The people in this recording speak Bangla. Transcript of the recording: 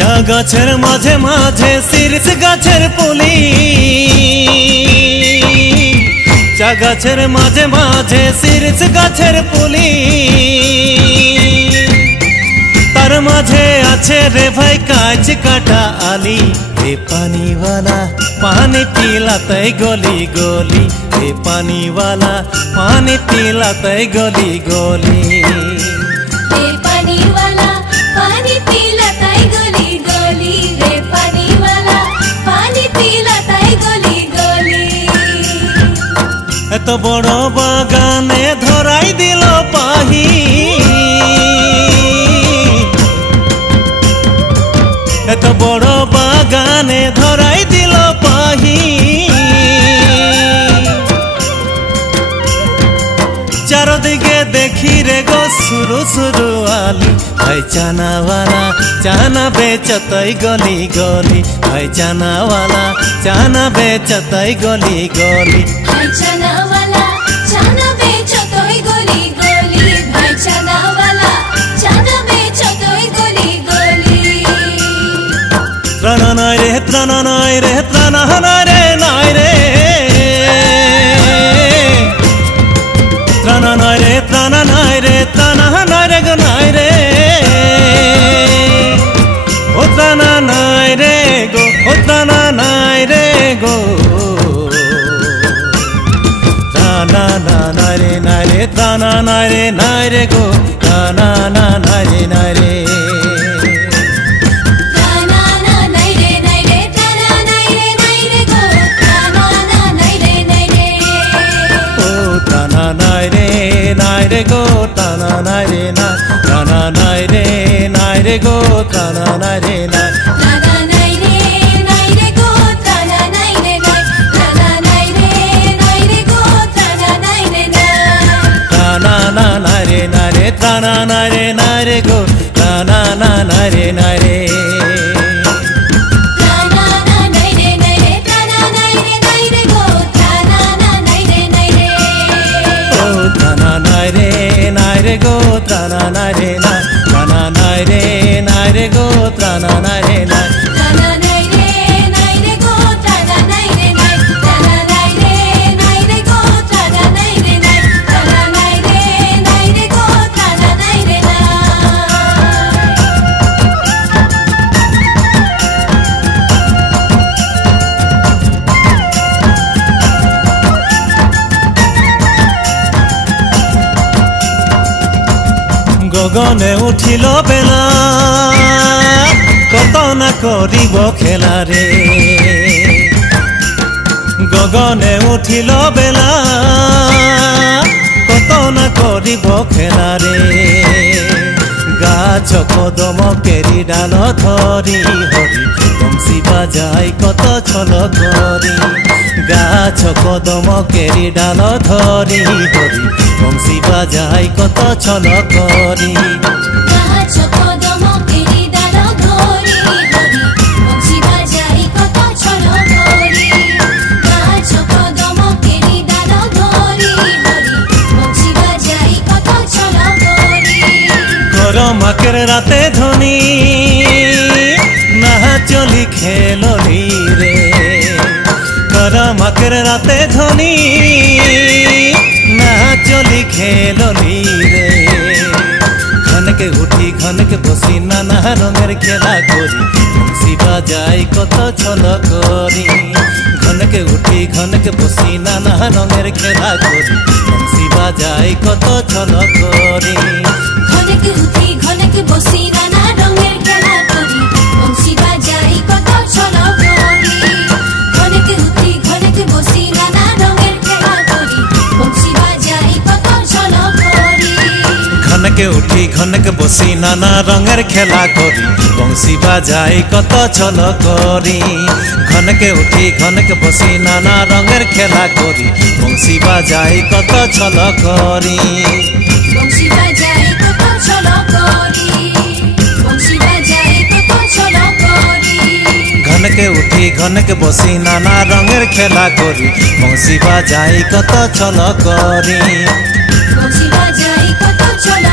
চা গাছের মাঝে মাঝে শিরীষ গাছের পুলি, চা গাছের মাঝে মাঝে শিরীষ গাছের পুলি, তার মাঝে আছে রে ভাই কাঁচ কাটা আলি। রে পানিওয়ালা পানি পিলাতে গলি গলি, রে পানিওয়ালা পানি পিলাতে গলি গলি, রে পানিওয়ালা পানি পিলাতে গলি গলি, রে পানিওয়ালা পানি পিলাতে গলি গলি। এত বড় বাগানে ধরাই দিল পাহি, এত বড় বাগানে ধরাই দিল পাহি, চারদিকে দেখি রে গো সুরু সুরু আলি। ভাই চানাওয়ালা চানা বেচতই গলি গলি, ভাই চানাওয়ালা চানা বেচতই গলি গলি, ভাই চানাওয়ালা চানা বেচতই গলি গলি, ভাই চানাওয়ালা চানা বেচতই গলি গলি। ত্রাণ নাই রে ত্রাণ নাই রে ত্রাণ নাই রে নাই রে, ত্রাণ নাই রে ত্রাণ নাই রে ত্রাণ নাই রে গো নাই রে, ও ত্রাণ নাই রে গো, ও ত্রাণ নাই রে গো, ত্রাণ নাই রে নাই রে ত্রাণ নাই রে নাই রে গো, ত্রাণ নাই রে নাই রে। নাই রে গো টানা নাই রে না, টানা নাই রে নাই রে গো টানা নাই রে না, টানা নাই রে নাই রে গো টানা নাই রে নাই, টানা নাই রে নাই রে গো টানা নাই রে না, টানা না নাই রে নাই রে টানা নাই রে নাই রে গো টানা না নাই রে নাই রে, টানা না নাই রে নাই রে টানা নাই রে নাই রে গো টানা না নাই রে নাই রে, ও টানা নাই রে নাই রে গো টানা নাই রে না, টানা নাই রে নাই রে গো টানা নাই রে না, টানা নাই রে নাই রে গো টানা নাই রে নাই, টানা নাই রে নাই রে গো টানা নাই রে নাই, টানা নাই রে নাই রে গো টানা নাই রে না। গগনে উঠিল বেলা কত না করিব খেলা রে, গগনে উঠিল বেলা কত না করিব খেলা রে, গাছ কদম কেরি ডাল ধরি হরি বংশী বাজাই কত ছল করি, গাছ কদম কেরি ডাল ধরি হরি বংশী বাজাই কত ছল করি, গাছ কদম কেরি ডাল ধরি হরি বংশী বাজাই কত ছল করি, গাছ কদম কেরি ডাল ধরি হরি বংশী বাজাই কত ছল করি। গরমাকের রাতে ধনী না চলি খেললি রে, গরমাকের রাতে ধনী না চলি খেললি রে, ঘনকে উঠি ঘনকে বসি নানা রঙের খেলা করি বংশী বাজাই কত ছল করি, ঘনকে উঠি ঘনকে বসি নানা রঙের খেলা করি বংশী বাজাই কত ছল করি, ঘনকে উঠি ঘনকে বসি নানা রঙের খেলা করি বংশী বাজাই কত ছল করি, ঘনকে উঠি ঘনকে বসি নানা রঙের খেলা করি বংশী বাজাই কত ছল করি, ঘনকে উঠি ঘনকে বসি নানা রঙের খেলা করি বংশী বাজাই কত ছল করি, ঘনকে উঠি ঘনকে বসি নানা রঙের খেলা করি বংশী বাজাই কত ছল করি, বংশী বাজাই কত ছল করি, বংশী বাজাই কত ছল করি, ঘনকে উঠি ঘনকে বসি নানা রঙের খেলা করি বংশী বাজাই কত ছল করি, বংশী বাজাই কত ছল